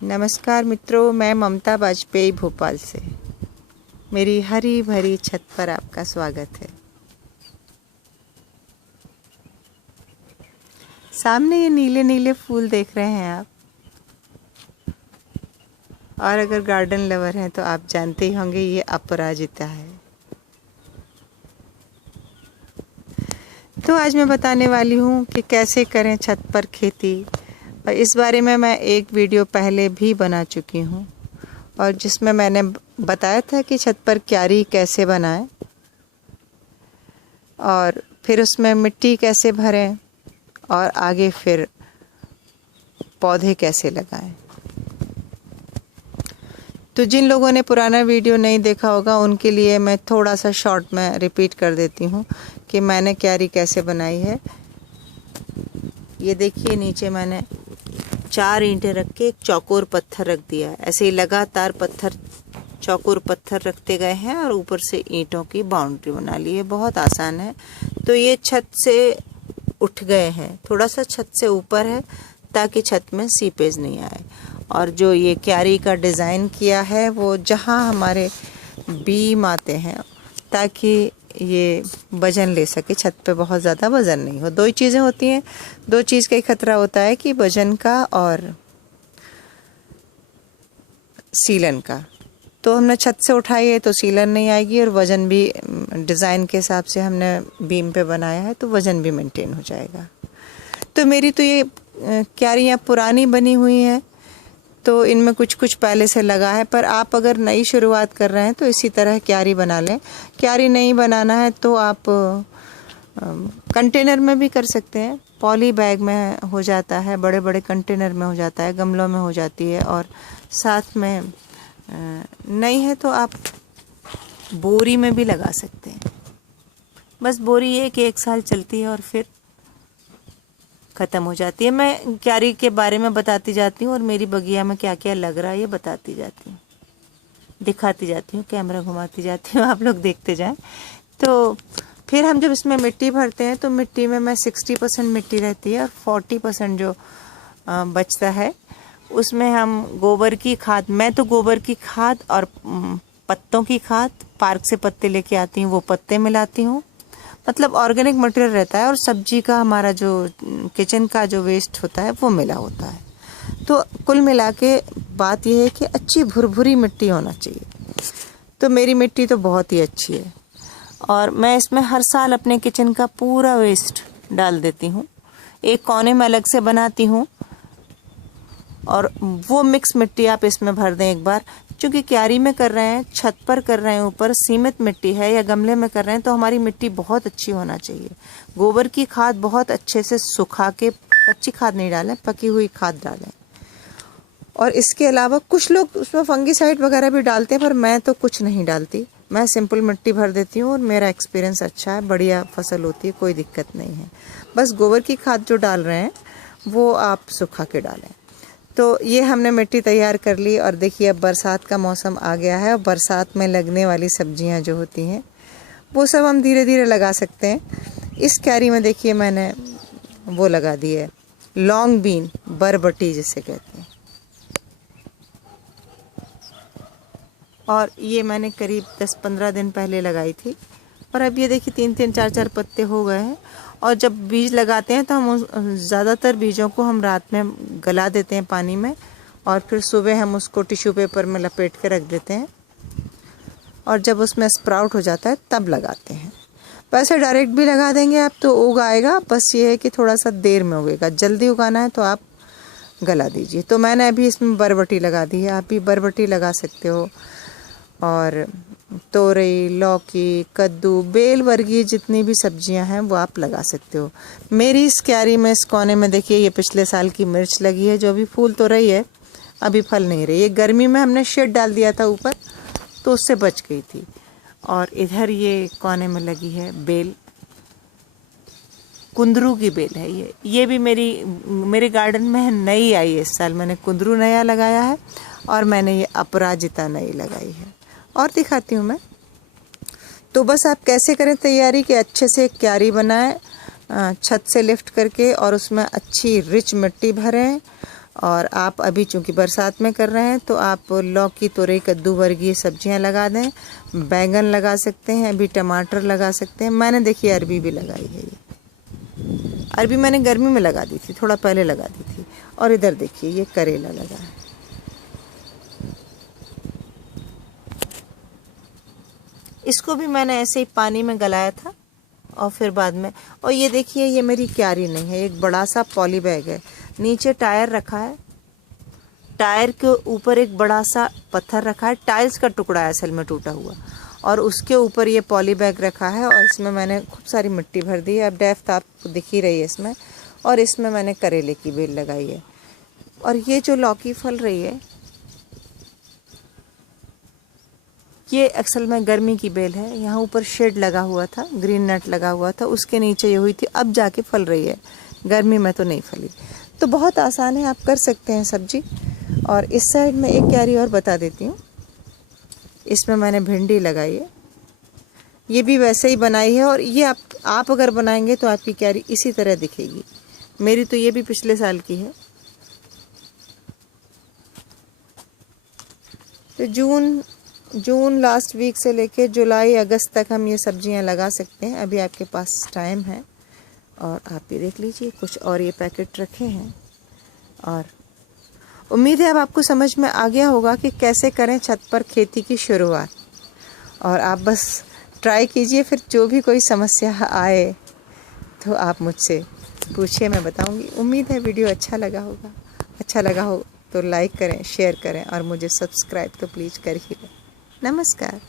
नमस्कार मित्रों, मैं ममता वाजपेयी भोपाल से। मेरी हरी भरी छत पर आपका स्वागत है। सामने ये नीले नीले फूल देख रहे हैं आप, और अगर गार्डन लवर हैं तो आप जानते ही होंगे ये अपराजिता है। तो आज मैं बताने वाली हूँ कि कैसे करें छत पर खेती, और इस बारे में मैं एक वीडियो पहले भी बना चुकी हूँ, और जिसमें मैंने बताया था कि छत पर क्यारी कैसे बनाएं और फिर उसमें मिट्टी कैसे भरें और आगे फिर पौधे कैसे लगाएं। तो जिन लोगों ने पुराना वीडियो नहीं देखा होगा उनके लिए मैं थोड़ा सा शॉर्ट में रिपीट कर देती हूँ कि मैंने क्यारी कैसे बनाई है। ये देखिए, नीचे मैंने 4 ईंटें रख के एक चौकोर पत्थर रख दिया है। ऐसे ही लगातार चौकोर पत्थर रखते गए हैं और ऊपर से ईंटों की बाउंड्री बना ली है। बहुत आसान है। तो ये छत से उठ गए हैं, थोड़ा सा छत से ऊपर है ताकि छत में सीपेज नहीं आए। और जो ये क्यारी का डिज़ाइन किया है वो जहाँ हमारे बीम आते हैं ताकि ये वज़न ले सके, छत पे बहुत ज़्यादा वज़न नहीं हो। 2 चीज़ें होती हैं, 2 चीज़ का ही खतरा होता है कि वज़न का और सीलन का। तो हमने छत से उठाई है तो सीलन नहीं आएगी, और वज़न भी डिज़ाइन के हिसाब से हमने बीम पे बनाया है तो वज़न भी मेंटेन हो जाएगा। तो मेरी तो ये क्यारियाँ पुरानी बनी हुई हैं, तो इनमें कुछ कुछ पहले से लगा है। पर आप अगर नई शुरुआत कर रहे हैं तो इसी तरह क्यारी बना लें। क्यारी नहीं बनाना है तो आप कंटेनर में भी कर सकते हैं। पॉली बैग में हो जाता है, बड़े बड़े कंटेनर में हो जाता है, गमलों में हो जाती है, और साथ में नहीं है तो आप बोरी में भी लगा सकते हैं। बस बोरी ये कि 1 साल चलती है और फिर ख़त्म हो जाती है। मैं क्यारी के बारे में बताती जाती हूँ और मेरी बगिया में क्या क्या लग रहा है ये बताती जाती हूँ, दिखाती जाती हूँ, कैमरा घुमाती जाती हूँ, आप लोग देखते जाएं। तो फिर हम जब इसमें मिट्टी भरते हैं तो मिट्टी में 60% मिट्टी रहती है और 40% जो बचता है उसमें हम गोबर की खाद, मैं तो गोबर की खाद और पत्तों की खाद, पार्क से पत्ते लेके आती हूँ वो पत्ते मिलाती हूँ। मतलब ऑर्गेनिक मटेरियल रहता है, और सब्जी का हमारा जो किचन का जो वेस्ट होता है वो मिला होता है। तो कुल मिला के बात यह है कि अच्छी भुरभुरी मिट्टी होना चाहिए। तो मेरी मिट्टी तो बहुत ही अच्छी है, और मैं इसमें हर साल अपने किचन का पूरा वेस्ट डाल देती हूँ। एक कोने में अलग से बनाती हूँ, और वो मिक्स मिट्टी आप इसमें भर दें एक बार। क्योंकि क्यारी में कर रहे हैं, छत पर कर रहे हैं, ऊपर सीमित मिट्टी है, या गमले में कर रहे हैं तो हमारी मिट्टी बहुत अच्छी होना चाहिए। गोबर की खाद बहुत अच्छे से सुखा के, कच्ची खाद नहीं डालें, पकी हुई खाद डालें। और इसके अलावा कुछ लोग उसमें फंगीसाइड वगैरह भी डालते हैं, पर मैं तो कुछ नहीं डालती। मैं सिंपल मिट्टी भर देती हूँ और मेरा एक्सपीरियंस अच्छा है, बढ़िया फसल होती है, कोई दिक्कत नहीं है। बस गोबर की खाद जो डाल रहे हैं वो आप सुखा के डालें। तो ये हमने मिट्टी तैयार कर ली, और देखिए अब बरसात का मौसम आ गया है, और बरसात में लगने वाली सब्जियां जो होती हैं वो सब हम धीरे धीरे लगा सकते हैं। इस क्यारी में देखिए मैंने वो लगा दी है, लॉन्ग बीन, बरबटी जिसे कहते हैं। और ये मैंने करीब 10-15 दिन पहले लगाई थी, और अब ये देखिए 3-3, 4-4 पत्ते हो गए हैं। और जब बीज लगाते हैं तो हम ज़्यादातर बीजों को हम रात में गला देते हैं पानी में, और फिर सुबह हम उसको टिश्यू पेपर में लपेट के रख देते हैं, और जब उसमें स्प्राउट हो जाता है तब लगाते हैं। वैसे डायरेक्ट भी लगा देंगे आप तो उग आएगा, बस ये है कि थोड़ा सा देर में उगेगा। जल्दी उगाना है तो आप गला दीजिए। तो मैंने अभी इसमें बरबटी लगा दी है, आप भी बरबटी लगा सकते हो, और तोरई, लौकी, कद्दू, बेल वर्गीय जितनी भी सब्जियां हैं वो आप लगा सकते हो। मेरी इस क्यारी में इस कोने में देखिए ये पिछले साल की मिर्च लगी है, जो अभी फूल तो रही है, अभी फल नहीं रही। ये गर्मी में हमने शेड डाल दिया था ऊपर तो उससे बच गई थी। और इधर ये कोने में लगी है बेल, कुंदरू की बेल है ये भी मेरे गार्डन में नई आई है। इस साल मैंने कुंदरू नया लगाया है, और मैंने ये अपराजिता नई लगाई है, और दिखाती हूँ मैं। तो बस आप कैसे करें तैयारी कि अच्छे से क्यारी बनाएं, छत से लिफ्ट करके, और उसमें अच्छी रिच मिट्टी भरें, और आप अभी चूँकि बरसात में कर रहे हैं तो आप लौकी, तोरई, कद्दू वर्गीय सब्जियां लगा दें। बैंगन लगा सकते हैं, अभी टमाटर लगा सकते हैं। मैंने देखिए अरबी भी लगाई है। ये अरबी मैंने गर्मी में लगा दी थी, थोड़ा पहले लगा दी थी। और इधर देखिए ये करेला लगा है। इसको भी मैंने ऐसे ही पानी में गलाया था और फिर बाद में। और ये देखिए ये मेरी क्यारी नहीं है, एक बड़ा सा पॉली बैग है। नीचे टायर रखा है, टायर के ऊपर एक बड़ा सा पत्थर रखा है, टाइल्स का टुकड़ा है असल में टूटा हुआ, और उसके ऊपर ये पॉली बैग रखा है। और इसमें मैंने खूब सारी मिट्टी भर दी है। अब डेप्थ आपको दिख ही रही है इसमें। और इसमें मैंने करेले की बेल लगाई है। और ये जो लौकी फल रही है ये असल में गर्मी की बेल है। यहाँ ऊपर शेड लगा हुआ था, ग्रीन नेट लगा हुआ था, उसके नीचे ये हुई थी, अब जाके फल रही है। गर्मी में तो नहीं फली। तो बहुत आसान है, आप कर सकते हैं सब्जी। और इस साइड में एक क्यारी और बता देती हूँ। इसमें मैंने भिंडी लगाई है, ये भी वैसे ही बनाई है। और ये आप अगर बनाएंगे तो आपकी क्यारी इसी तरह दिखेगी। मेरी तो ये भी पिछले साल की है। तो जून लास्ट वीक से लेके जुलाई अगस्त तक हम ये सब्जियां लगा सकते हैं। अभी आपके पास टाइम है। और आप ये देख लीजिए, कुछ और ये पैकेट रखे हैं। और उम्मीद है अब आपको समझ में आ गया होगा कि कैसे करें छत पर खेती की शुरुआत। और आप बस ट्राई कीजिए, फिर जो भी कोई समस्या आए तो आप मुझसे पूछिए, मैं बताऊंगी। उम्मीद है वीडियो अच्छा लगा होगा। अच्छा लगा हो तो लाइक करें, शेयर करें और मुझे सब्सक्राइब तो प्लीज़ कर ही लें। नमस्कार।